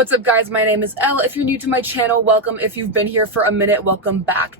What's up guys, my name is Elle. If you're new to my channel, welcome. If you've been here for a minute, welcome back.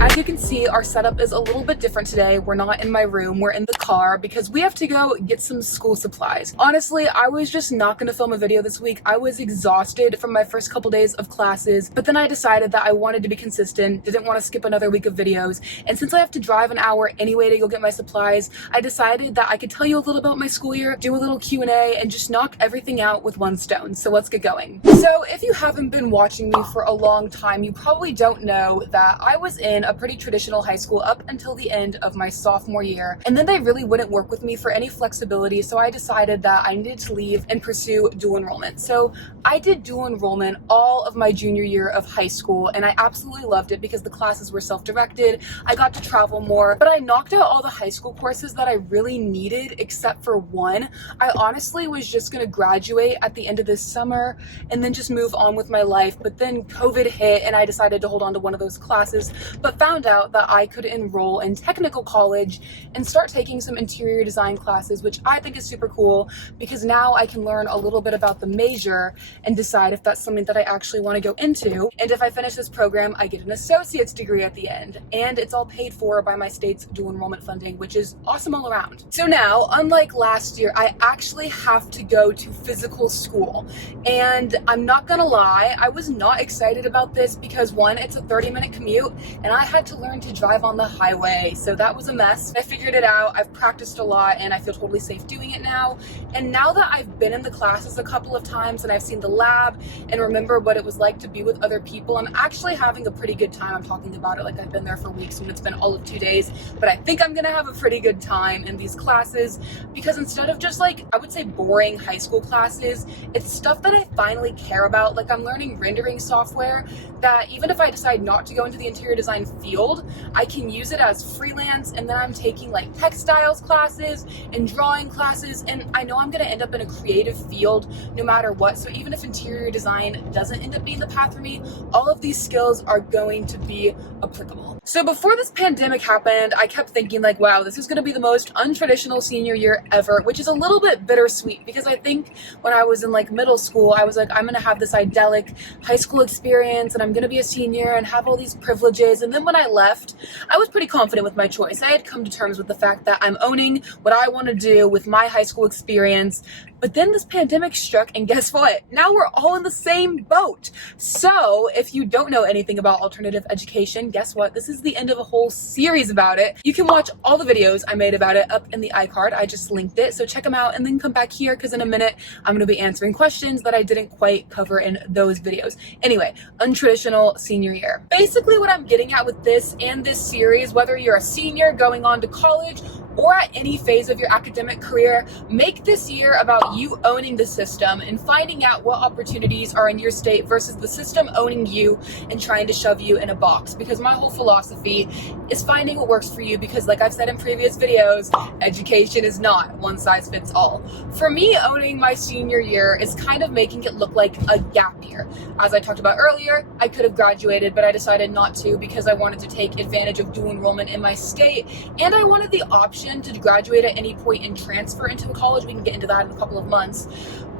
As you can see, our setup is a little bit different today. We're not in my room, we're in the car because we have to go get some school supplies. Honestly, I was just not gonna film a video this week. I was exhausted from my first couple days of classes, but then I decided that I wanted to be consistent, didn't want to skip another week of videos, and since I have to drive an hour anyway to go get my supplies, I decided that I could tell you a little about my school year, do a little Q&A, and just knock everything out with one stone. So let's get going. So if you haven't been watching me for a long time, you probably don't know that I was in a pretty traditional high school up until the end of my sophomore year, and then they really wouldn't work with me for any flexibility, so I decided that I needed to leave and pursue dual enrollment. So I did dual enrollment all of my junior year of high school, and I absolutely loved it because the classes were self-directed, I got to travel more, but I knocked out all the high school courses that I really needed except for one. I honestly was just gonna graduate at the end of this summer and then just move on with my life, but then COVID hit and I decided to hold on to one of those classes, but found out that I could enroll in technical college and start taking some interior design classes, which I think is super cool because now I can learn a little bit about the major and decide if that's something that I actually want to go into. And if I finish this program, I get an associate's degree at the end, and it's all paid for by my state's dual enrollment funding, which is awesome all around. So now, unlike last year, I actually have to go to physical school, and I'm not gonna lie, I was not excited about this because one, it's a 30-minute commute and I had to learn to drive on the highway, so that was a mess. I figured it out, I've practiced a lot, and I feel totally safe doing it now. And now that I've been in the classes a couple of times and I've seen the lab and remember what it was like to be with other people, I'm actually having a pretty good time. I'm talking about it like I've been there for weeks when it's been all of 2 days, but I think I'm gonna have a pretty good time in these classes because instead of just like, I would say boring high school classes, it's stuff that I finally care about. Like I'm learning rendering software that even if I decide not to go into the interior design field, I can use it as freelance, and then I'm taking like textiles classes and drawing classes, and I know I'm gonna end up in a creative field no matter what, so even if interior design doesn't end up being the path for me, all of these skills are going to be applicable. So before this pandemic happened, I kept thinking like, wow, this is gonna be the most untraditional senior year ever, which is a little bit bittersweet because I think when I was in like middle school, I was like, I'm gonna have this idyllic high school experience and I'm gonna be a senior and have all these privileges. And then when I left, I was pretty confident with my choice. I had come to terms with the fact that I'm owning what I want to do with my high school experience. But then this pandemic struck, and guess what? Now we're all in the same boat. So if you don't know anything about alternative education, guess what? This is the end of a whole series about it. You can watch all the videos I made about it up in the iCard. I just linked it, so check them out and then come back here because in a minute I'm going to be answering questions that I didn't quite cover in those videos. Anyway, untraditional senior year. Basically what I'm getting at with this and this series, whether you're a senior going on to college or at any phase of your academic career, make this year about you owning the system and finding out what opportunities are in your state versus the system owning you and trying to shove you in a box. Because my whole philosophy is finding what works for you, because like I've said in previous videos, education is not one size fits all. For me, owning my senior year is kind of making it look like a gap year. As I talked about earlier, I could have graduated, but I decided not to because I wanted to take advantage of dual enrollment in my state, and I wanted the option to graduate at any point and transfer into a college. We can get into that in a couple of months,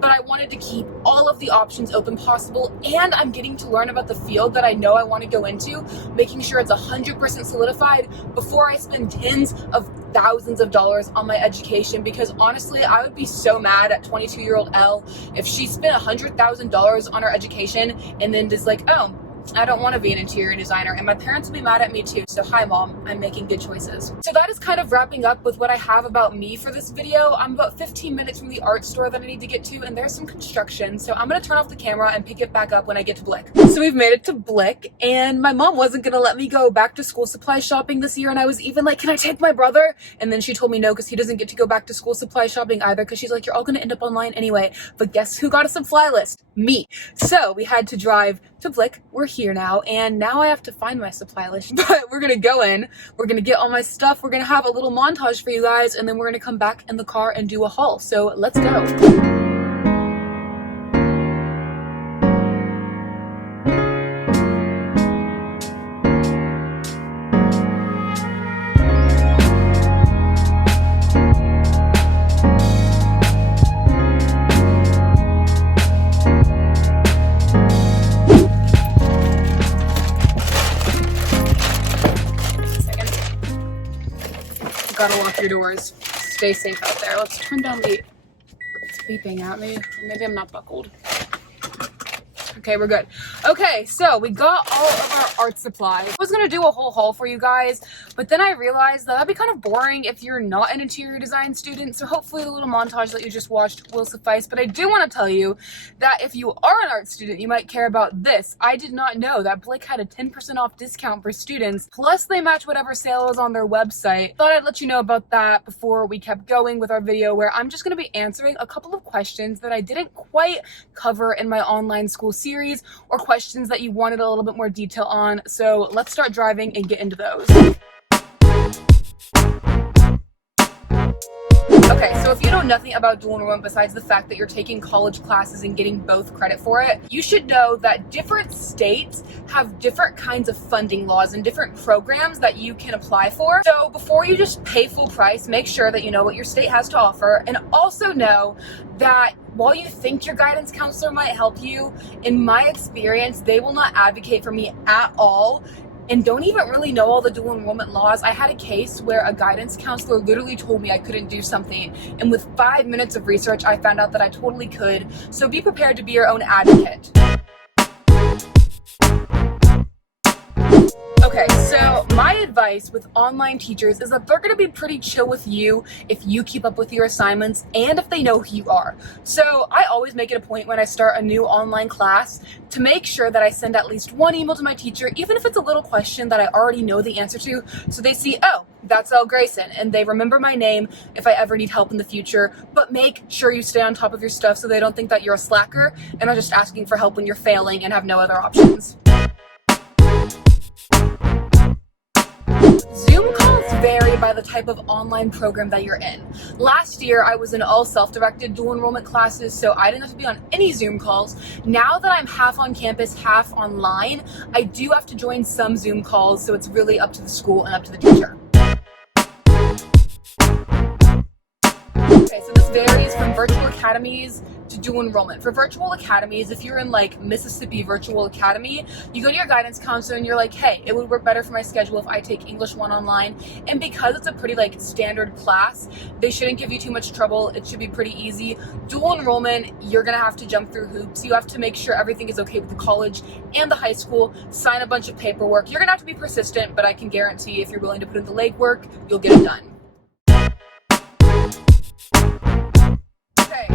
but I wanted to keep all of the options open possible, and I'm getting to learn about the field that I know I want to go into, making sure it's 100% solidified before I spend tens of thousands of dollars on my education, because honestly I would be so mad at 22-year-old Elle if she spent $100,000 on her education and then just like, oh, I don't want to be an interior designer, and my parents will be mad at me too. So hi mom, I'm making good choices. So that is kind of wrapping up with what I have about me for this video. I'm about 15 minutes from the art store that I need to get to, and there's some construction, so I'm gonna turn off the camera and pick it back up when I get to Blick. So we've made it to Blick, and my mom wasn't gonna let me go back to school supply shopping this year, and I was even like, can I take my brother? And then she told me no, because he doesn't get to go back to school supply shopping either, because she's like, you're all gonna end up online anyway. But guess who got us a fly list? Me. So we had to drive to Blick. We're here now, and now I have to find my supply list, but we're gonna go in, we're gonna get all my stuff, we're gonna have a little montage for you guys, and then we're gonna come back in the car and do a haul. So let's go. Gotta lock your doors. Stay safe out there. Let's turn down the... It's beeping at me. Maybe I'm not buckled. Okay, we're good. Okay, so we got all of our art supplies. I was gonna do a whole haul for you guys, but then I realized that that'd be kind of boring if you're not an interior design student, so hopefully the little montage that you just watched will suffice. But I do want to tell you that if you are an art student, you might care about this. I did not know that Blick had a 10% off discount for students, plus they match whatever sale is on their website. Thought I'd let you know about that before we kept going with our video, where I'm just gonna be answering a couple of questions that I didn't quite cover in my online school series, or questions that you wanted a little bit more detail on. So let's start driving and get into those. Okay, so if you know nothing about dual enrollment besides the fact that you're taking college classes and getting both credit for it, you should know that different states have different kinds of funding laws and different programs that you can apply for. So before you just pay full price, make sure that you know what your state has to offer, and also know that while you think your guidance counselor might help you, in my experience, they will not advocate for me at all and don't even really know all the dual enrollment laws. I had a case where a guidance counselor literally told me I couldn't do something, and with 5 minutes of research, I found out that I totally could. So be prepared to be your own advocate. Okay, so my advice with online teachers is that they're going to be pretty chill with you if you keep up with your assignments and if they know who you are. So I always make it a point when I start a new online class to make sure that I send at least one email to my teacher, even if it's a little question that I already know the answer to, so they see, oh, that's Elle Grayson, and they remember my name if I ever need help in the future. But make sure you stay on top of your stuff so they don't think that you're a slacker and are just asking for help when you're failing and have no other options. Zoom calls vary by the type of online program that you're in. Last year, I was in all self-directed dual enrollment classes, so I didn't have to be on any Zoom calls. Now that I'm half on campus, half online, I do have to join some Zoom calls, so it's really up to the school and up to the teacher. Okay, so this varies from virtual academies to dual enrollment. For virtual academies, if you're in like Mississippi Virtual Academy, you go to your guidance counselor and you're like, hey, it would work better for my schedule if I take English 1 online. And because it's a pretty like standard class, they shouldn't give you too much trouble. It should be pretty easy. Dual enrollment, you're gonna have to jump through hoops. You have to make sure everything is okay with the college and the high school, sign a bunch of paperwork. You're gonna have to be persistent, but I can guarantee if you're willing to put in the legwork, you'll get it done.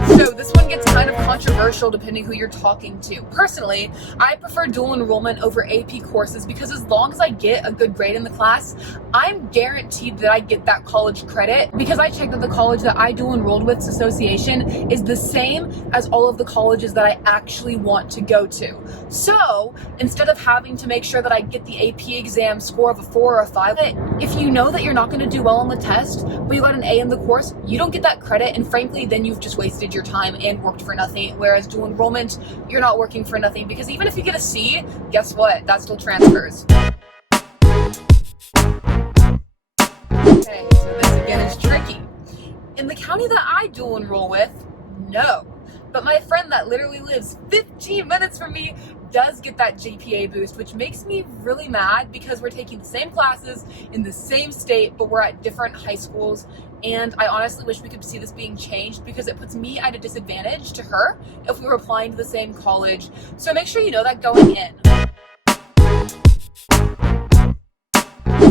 So this one gets kind of controversial depending who you're talking to. Personally, I prefer dual enrollment over AP courses because as long as I get a good grade in the class, I'm guaranteed that I get that college credit, because I checked that the college that I dual enrolled with's association is the same as all of the colleges that I actually want to go to. So instead of having to make sure that I get the AP exam score of a 4 or a 5, if you know that you're not going to do well on the test, but you got an A in the course, you don't get that credit, and frankly, then you've just wasted your time and worked for nothing. Whereas dual enrollment, you're not working for nothing, because even if you get a C, guess what? That still transfers. Okay, so this again is tricky. In the county that I dual enroll with, no. But my friend that literally lives 15 minutes from me does get that GPA boost, which makes me really mad because we're taking the same classes in the same state, but we're at different high schools. And I honestly wish we could see this being changed, because it puts me at a disadvantage to her if we were applying to the same college. So make sure you know that going in.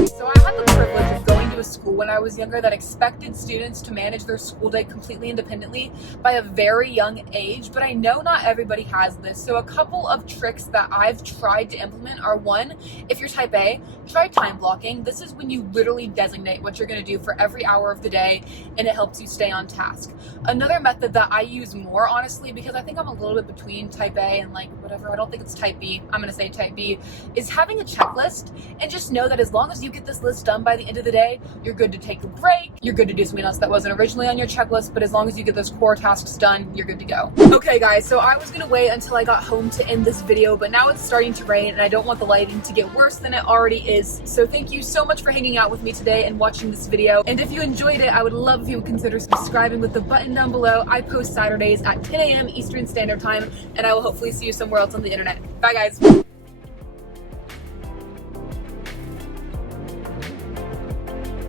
So I had the privilege of going to a school when I was younger that expected students to manage their school day completely independently by a very young age, but I know not everybody has this. So a couple of tricks that I've tried to implement are: one, if you're type A, try time blocking. This is when you literally designate what you're going to do for every hour of the day, and it helps you stay on task. Another method that I use more, honestly, because I think I'm a little bit between type A and like whatever, I don't think it's type B, I'm going to say type B, is having a checklist, and just know that as long as you get this list done by the end of the day, you're good to take a break, you're good to do something else that wasn't originally on your checklist, but as long as you get those core tasks done, you're good to go. Okay guys, so I was gonna wait until I got home to end this video, but now it's starting to rain and I don't want the lighting to get worse than it already is. So thank you so much for hanging out with me today and watching this video. And if you enjoyed it, I would love if you would consider subscribing with the button down below. I post Saturdays at 10 a.m. Eastern Standard Time, and I will hopefully see you somewhere else on the internet. Bye guys.